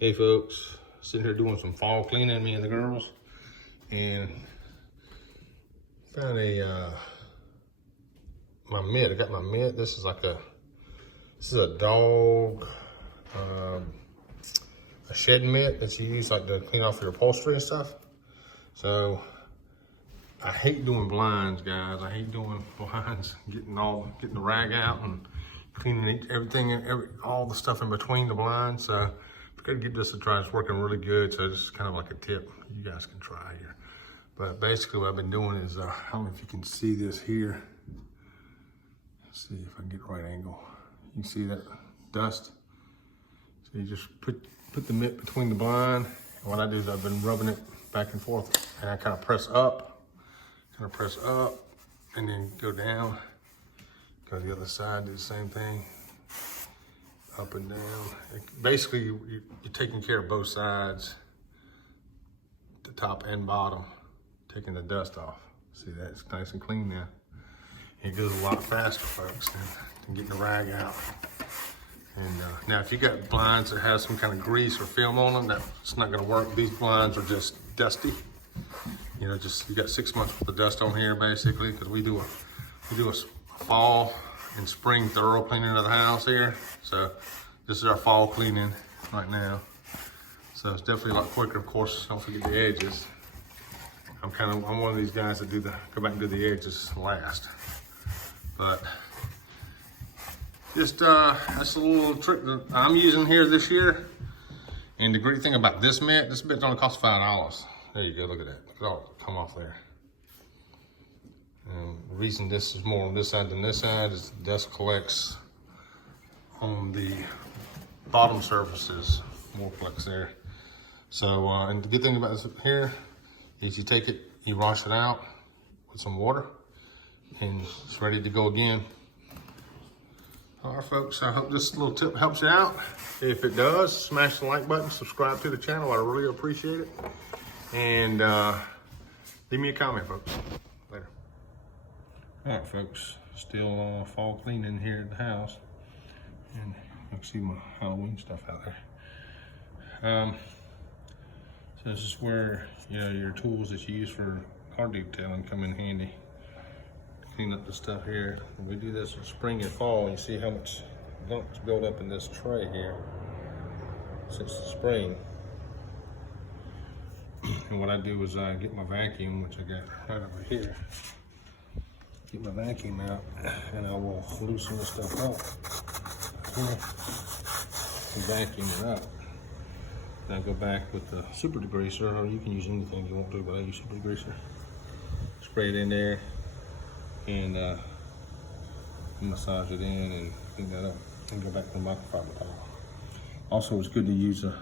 Hey folks, sitting here doing some fall cleaning, me and the girls, and found my mitt. I got my mitt. This is a dog, a shed mitt that you use like to clean off your upholstery and stuff. So I hate doing blinds, guys. I hate doing blinds, getting the rag out and cleaning all the stuff in between the blinds. So I'm gonna give this a try. It's working really good. So this is kind of like a tip you guys can try here. But basically what I've been doing is, I don't know if you can see this here. Let's see if I can get the right angle. You can see that dust. So you just put the mitt between the blind. And what I do is I've been rubbing it back and forth, and I kind of press up, and then go down. Go to the other side, do the same thing. Up and down. Basically, you're taking care of both sides, the top and bottom, taking the dust off. See that? It's nice and clean now. It goes a lot faster, folks, than getting the rag out. And now, if you got blinds that have some kind of grease or film on them, that's not gonna work. These blinds are just dusty. You know, you got 6 months worth of dust on here, basically, because we do a fall and spring thorough cleaning of the house here. So this is our fall cleaning right now. So it's definitely a lot quicker. Of course, don't forget the edges. I'm one of these guys that go back and do the edges last. But just that's a little trick that I'm using here this year. And the great thing about this mitt's only cost $5. There you go, look at that. Look at all come off there. And the reason this is more on this side than this side is the dust collects on the bottom surfaces, more collects there. So, and the good thing about this here is you take it, you wash it out with some water, and it's ready to go again. All right, folks, I hope this little tip helps you out. If it does, smash the like button, subscribe to the channel. I really appreciate it. And leave me a comment, folks. Later. All right, folks, still fall cleaning here at the house. And you can see my Halloween stuff out there. So this is where, you know, your tools that you use for car detailing come in handy. Clean up the stuff here. And we do this in spring and fall. You see how much gunk's built up in this tray here since the spring. And what I do is I get my vacuum, which I got right over here. Get my vacuum out, and I will loosen this stuff up here and vacuum it up. Then I go back with the super degreaser, or you can use anything you want to, but I use super degreaser. Spray it in there and massage it in and clean that up, and go back to the microfiber towel. Also, it's good to use the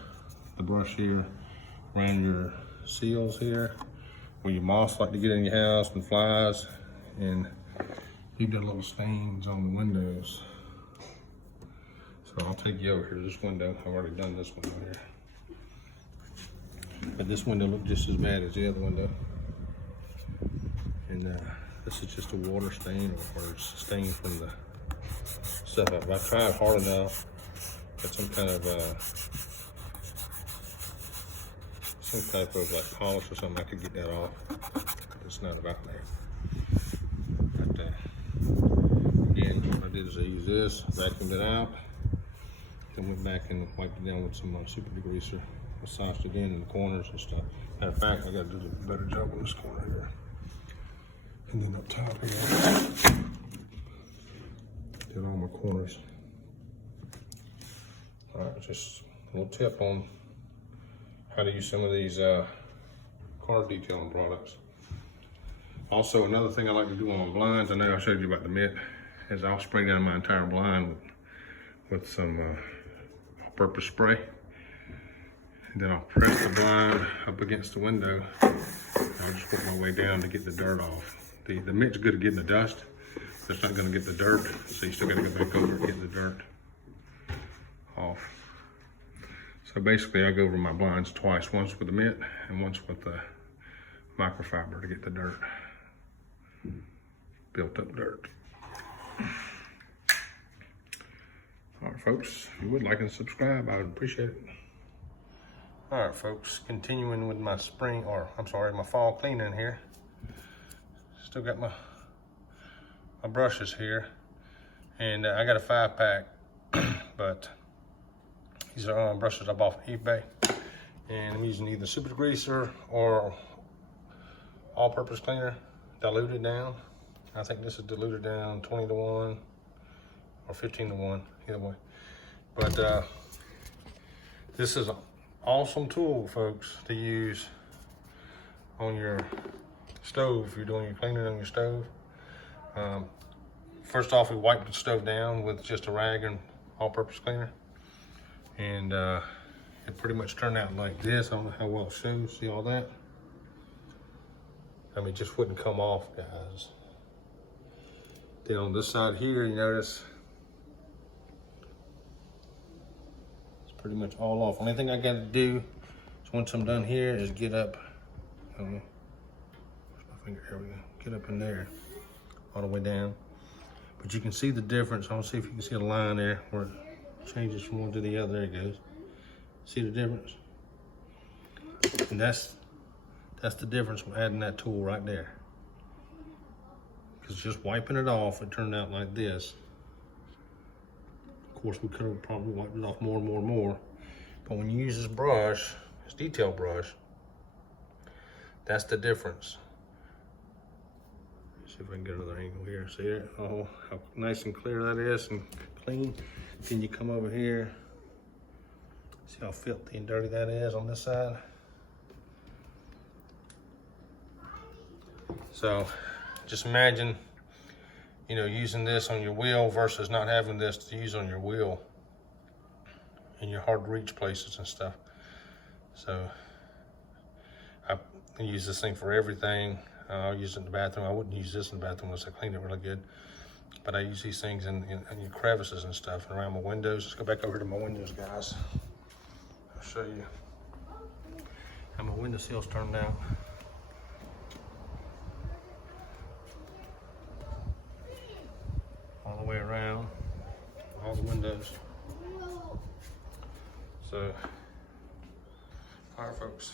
brush here around your seals here, where your moths like to get in your house and flies, and leave the little stains on the windows. So I'll take you over here to this window. I've already done this one over here. But this window looked just as bad as the other window. And this is just a water stain or stain from the stuff. I tried hard enough, got some kind of like polish or something, I could get that off. It's not about there. But again, what I did is I used this, vacuumed it out, then went back and wiped it down with some super degreaser, massaged it in the corners and stuff. Matter of fact, I got to do a better job on this corner here. And then up top here, did all my corners. All right, just a little tip on how to use some of these car detailing products. Also, another thing I like to do on my blinds, I know I showed you about the mitt, is I'll spray down my entire blind with some all-purpose spray. And then I'll press the blind up against the window. I'll just work my way down to get the dirt off. The mitt's good at getting the dust, but it's not gonna get the dirt, so you still gotta go back over and get the dirt off. So basically, I go over my blinds twice, once with the mitt and once with the microfiber to get the dirt, built up dirt. All right, folks, if you would like and subscribe, I would appreciate it. All right, folks, continuing with my my fall cleaning here. Still got my brushes here, and I got a 5-pack, but these are brushes I bought from eBay, and I'm using either super degreaser or all-purpose cleaner, diluted down. I think this is diluted down 20 to 1 or 15 to 1, either way. But this is an awesome tool, folks, to use on your stove if you're doing your cleaning on your stove. First off, we wipe the stove down with just a rag and all-purpose cleaner, and it pretty much turned out like this. I don't know how well it shows. See all that? I mean, it just wouldn't come off, guys. Then on this side here, you notice pretty much all off. Only thing I got to do is once I'm done here is get up. Where's my finger? Here we go. Get up in there, all the way down. But you can see the difference. I want to see if you can see a line there where it changes from one to the other. There it goes. See the difference? And that's the difference with adding that tool right there. Because just wiping it off, it turned out like this. Of course, we could have probably wiped it off more and more and more. But when you use this brush, this detail brush, that's the difference. Let's see if I can get another angle here. See it? Oh, how nice and clear that is and clean. Then you come over here. See how filthy and dirty that is on this side? So, just imagine, you know, using this on your wheel versus not having this to use on your wheel in your hard to reach places and stuff. So I use this thing for everything. I'll use it in the bathroom. I wouldn't use this in the bathroom unless I clean it really good. But I use these things in your crevices and stuff and around my windows. Let's go back over to my windows, guys. I'll show you how my windowsills turned out. All the way around, all the windows. So, all right, folks.